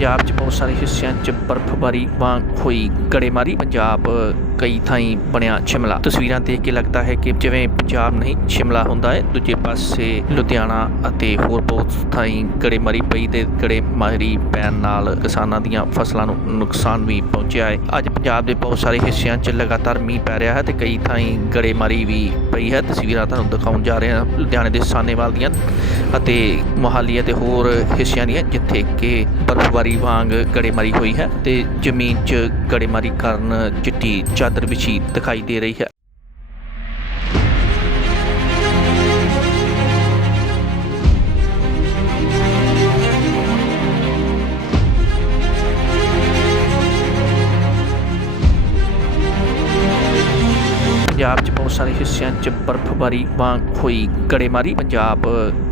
ਪੰਜਾਬ 'ਚ ਬਹੁਤ ਸਾਰੇ ਹਿੱਸਿਆਂ 'ਚ ਬਰਫ਼ਬਾਰੀ, ਵਾਂਗ ਹੋਈ ਗੜੇਮਾਰੀ। ਪੰਜਾਬ ਕਈ ਥਾਈਂ ਬਣਿਆ ਸ਼ਿਮਲਾ। ਤਸਵੀਰਾਂ ਦੇਖ ਕੇ ਲੱਗਦਾ ਹੈ ਕਿ ਜਿਵੇਂ ਪੰਜਾਬ ਨਹੀਂ, ਸ਼ਿਮਲਾ ਹੁੰਦਾ ਹੈ। ਦੂਜੇ ਪਾਸੇ ਲੁਧਿਆਣਾ ਅਤੇ ਹੋਰ ਬਹੁਤ ਥਾਈਂ ਗੜੇਮਾਰੀ ਪਈ ਤੇ ਗੜੇਮਾਰੀ ਪੈਣ ਨਾਲ ਕਿਸਾਨਾਂ ਦੀਆਂ ਫਸਲਾਂ ਨੂੰ ਨੁਕਸਾਨ ਵੀ ਪਹੁੰਚਿਆ ਹੈ। ਅੱਜ ਪੰਜਾਬ ਦੇ ਬਹੁਤ ਸਾਰੇ ਹਿੱਸਿਆਂ 'ਚ ਲਗਾਤਾਰ ਮੀਂਹ ਪੈ ਰਿਹਾ ਹੈ ਤੇ ਕਈ ਥਾਈਂ ਗੜੇਮਾਰੀ ਵੀ ਪਈ ਹੈ। ਤਸਵੀਰਾਂ ਤੁਹਾਨੂੰ ਦਿਖਾਉਣ ਜਾ ਰਹੇ ਹਾਂ ਲੁਧਿਆਣੇ ਦੇ ਸਾਨੇਵਾਲ ਦੀਆਂ ਅਤੇ ਮੋਹਾਲੀ ਅਤੇ ਹੋਰ ਹਿੱਸਿਆਂ ਦੀਆਂ, ਜਿੱਥੇ ਕਿ ਬਰਫ਼ਬਾਰੀ ਵਾਂਗ ਗੜੇਮਾਰੀ ਹੋਈ ਹੈ ਤੇ ਜ਼ਮੀਨ 'ਚ ਗੜੇਮਾਰੀ ਕਾਰਨ ਚਿੱਟੀ ਚਾਦਰ ਵਿਛੀ ਦਿਖਾਈ ਦੇ ਰਹੀ ਹੈ। ਬਹੁਤ ਸਾਰੇ ਹਿੱਸਿਆਂ 'ਚ ਬਰਫ਼ਬਾਰੀ ਵਾਂਗ ਹੋਈ ਗੜੇਮਾਰੀ। ਪੰਜਾਬ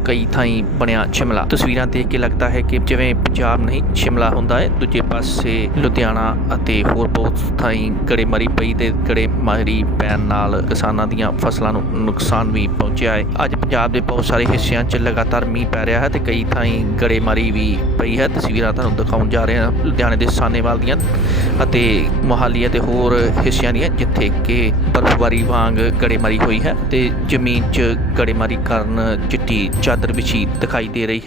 ਕਈ ਥਾਈਂ ਬਣਿਆ ਸ਼ਿਮਲਾ। ਤਸਵੀਰਾਂ ਦੇਖ ਕੇ ਲੱਗਦਾ ਹੈ ਕਿ ਜਿਵੇਂ ਪੰਜਾਬ ਨਹੀਂ, ਸ਼ਿਮਲਾ ਹੁੰਦਾ ਹੈ। ਦੂਜੇ ਪਾਸੇ ਲੁਧਿਆਣਾ ਅਤੇ ਹੋਰ ਬਹੁਤ ਥਾਈਂ ਗੜੇਮਾਰੀ ਪਈ ਤੇ ਗੜੇਮਾਰੀ ਪੈਣ ਨਾਲ ਕਿਸਾਨਾਂ ਦੀਆਂ ਫਸਲਾਂ ਨੂੰ ਨੁਕਸਾਨ ਵੀ ਪਹੁੰਚਿਆ ਹੈ। ਅੱਜ ਪੰਜਾਬ ਦੇ ਬਹੁਤ ਸਾਰੇ ਹਿੱਸਿਆਂ 'ਚ ਲਗਾਤਾਰ ਮੀਂਹ ਪੈ ਰਿਹਾ ਹੈ ਤੇ ਕਈ ਥਾਈਂ ਗੜੇਮਾਰੀ ਵੀ ਪਈ ਹੈ। ਤਸਵੀਰਾਂ ਤੁਹਾਨੂੰ ਦਿਖਾਉਣ ਜਾ ਰਹੇ ਹਾਂ। ਲੁਧਿਆਣੇ ਦੇ ਸਾਨੇਵਾਲ ਦੀਆਂ ਅਤੇ ਮੋਹਾਲੀ ਅਤੇ ਹੋਰ ਹਿੱਸਿਆਂ ਦੀਆਂ, ਜਿੱਥੇ ਕਿ ਬਰਫ਼ਬਾਰੀ ਵਾਂਗ ਗੜੇਮਾਰੀ ਹੋਈ ਹੈ ਤੇ ਜ਼ਮੀਨ 'ਚ ਗੜੇਮਾਰੀ ਕਾਰਨ ਚਿੱਟੀ ਚਾਦਰ ਵਿਛੀ ਦਿਖਾਈ ਦੇ ਰਹੀ ਹੈ।